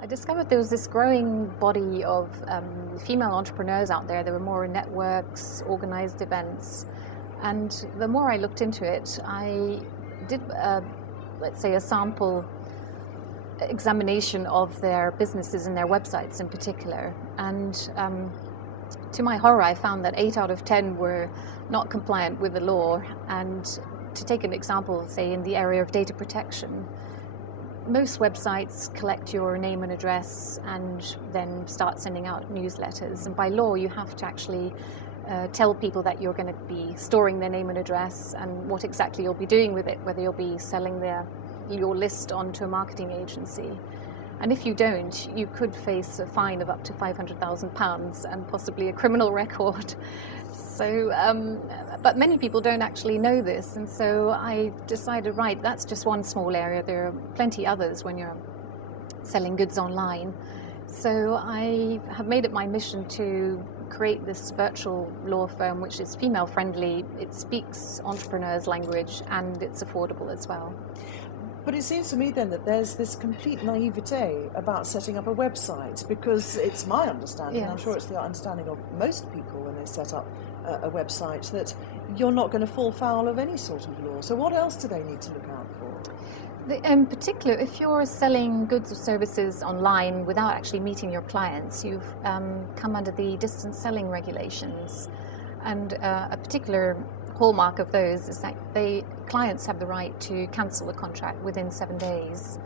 I discovered there was this growing body of female entrepreneurs out there. There were more networks, organized events, and the more I looked into it, I did, let's say, a sample examination of their businesses and their websites in particular. And to my horror, I found that 8 out of 10 were not compliant with the law. And to take an example, say in the area of data protection, most websites collect your name and address and then start sending out newsletters. And by law, you have to actually tell people that you're going to be storing their name and address and what exactly you'll be doing with it, whether you'll be selling your list onto a marketing agency. And if you don't, you could face a fine of up to £500,000 and possibly a criminal record. So, but many people don't actually know this, and so I decided, right, that's just one small area. There are plenty others when you're selling goods online. So I have made it my mission to create this virtual law firm which is female friendly, it speaks entrepreneurs' language, and it's affordable as well. But it seems to me then that there's this complete naivete about setting up a website, because it's my understanding, Yes. I'm sure it's the understanding of most people when they set up a website, that you're not going to fall foul of any sort of law. So what else do they need to look out for? In particular, if you're selling goods or services online without actually meeting your clients, you've come under the distance selling regulations. And a particular hallmark of those is that clients have the right to cancel a contract within 7 days,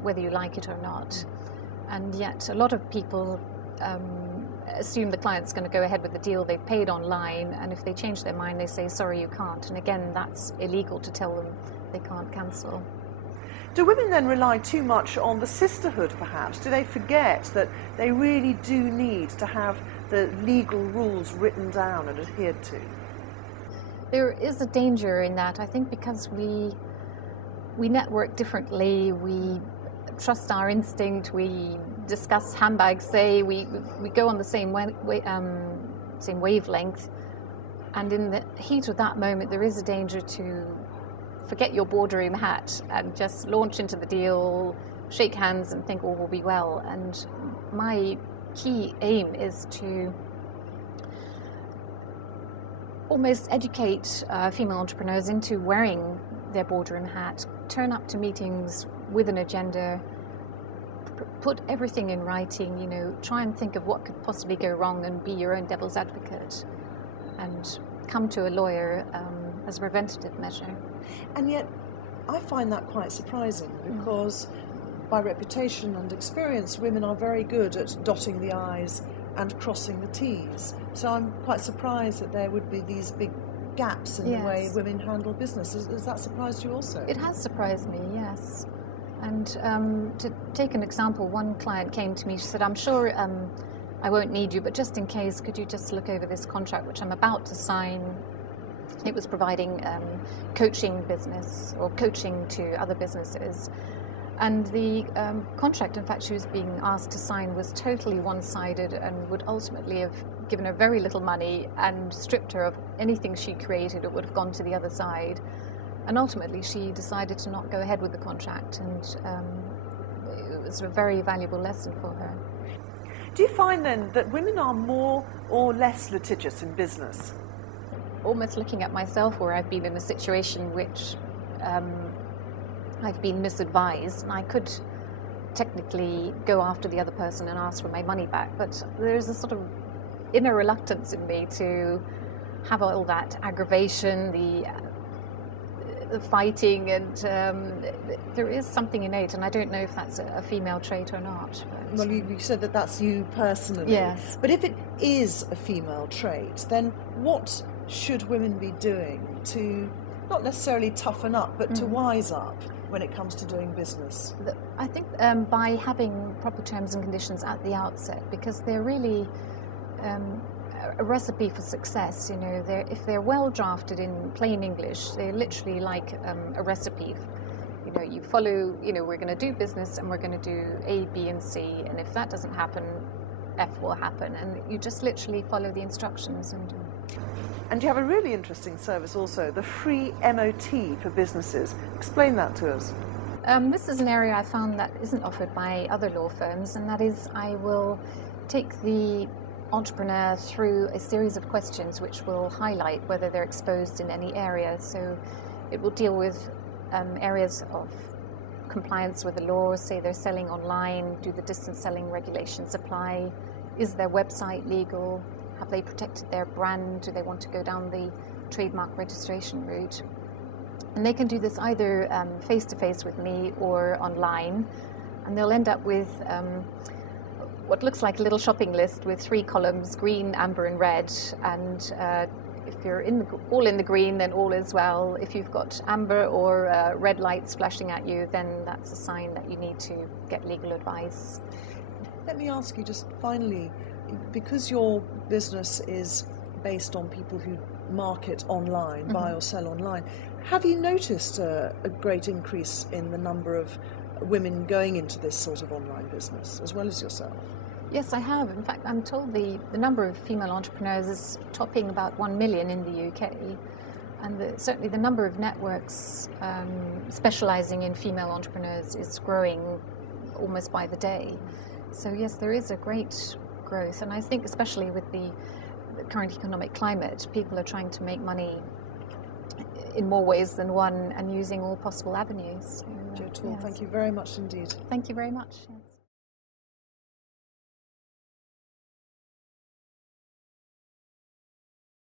whether you like it or not. And yet a lot of people assume the client's going to go ahead with the deal they've paid online, and if they change their mind they say, sorry, you can't. And again, that's illegal to tell them they can't cancel. Do women then rely too much on the sisterhood, perhaps? Do they forget that they really do need to have the legal rules written down and adhered to? There is a danger in that, I think, because we network differently, we trust our instinct, we discuss handbags, say, we go on the same wavelength, and in the heat of that moment there is a danger to forget your boardroom hat and just launch into the deal, shake hands and think all will be well. And my key aim is to almost educate female entrepreneurs into wearing their boardroom hat, turn up to meetings with an agenda, put everything in writing, you know, try and think of what could possibly go wrong and be your own devil's advocate, and come to a lawyer as a preventative measure. And yet I find that quite surprising, because by reputation and experience women are very good at dotting the I's and crossing the T's. So I'm quite surprised that there would be these big gaps in the way women handle business. Has that surprised you also? It has surprised me, yes. And to take an example, one client came to me, she said, I'm sure I won't need you, but just in case, could you just look over this contract which I'm about to sign? It was providing coaching business or coaching to other businesses. And the contract, in fact, she was being asked to sign was totally one-sided and would ultimately have given her very little money and stripped her of anything she created. It would have gone to the other side. And ultimately, she decided to not go ahead with the contract, and it was a very valuable lesson for her. Do you find then that women are more or less litigious in business? Almost looking at myself, where I've been in a situation which I've been misadvised, and I could technically go after the other person and ask for my money back, but there's a sort of inner reluctance in me to have all that aggravation, the fighting, and there is something innate, and I don't know if that's a female trait or not. But well, you said that that's you personally. Yes. But if it is a female trait, then what should women be doing to not necessarily toughen up, but to wise up when it comes to doing business? I think by having proper terms and conditions at the outset, because they're really a recipe for success. You know, if they're well drafted in plain English, they're literally like a recipe. You know, you follow, you know, we're going to do business and we're going to do A, B, and C, and if that doesn't happen, F will happen, and you just literally follow the instructions. And you have a really interesting service also, the free MOT for businesses. Explain that to us. This is an area I found that isn't offered by other law firms, and that is I will take the entrepreneur through a series of questions which will highlight whether they're exposed in any area. So it will deal with areas of compliance with the law, say they're selling online, do the distance selling regulations apply, is their website legal, have they protected their brand, do they want to go down the trademark registration route. And they can do this either face-to-face with me or online, and they'll end up with what looks like a little shopping list with 3 columns, green, amber and red, and if you're all in the green, then all is well. If you've got amber or red lights flashing at you, then that's a sign that you need to get legal advice. Let me ask you just finally, because your business is based on people who market online, buy or sell online, have you noticed a great increase in the number of women going into this sort of online business, as well as yourself? Yes, I have. In fact, I'm told the number of female entrepreneurs is topping about 1 million in the UK. And certainly the number of networks specialising in female entrepreneurs is growing almost by the day. So yes, there is a great growth. And I think especially with the current economic climate, people are trying to make money in more ways than one and using all possible avenues. Thank you very much indeed. Thank you very much.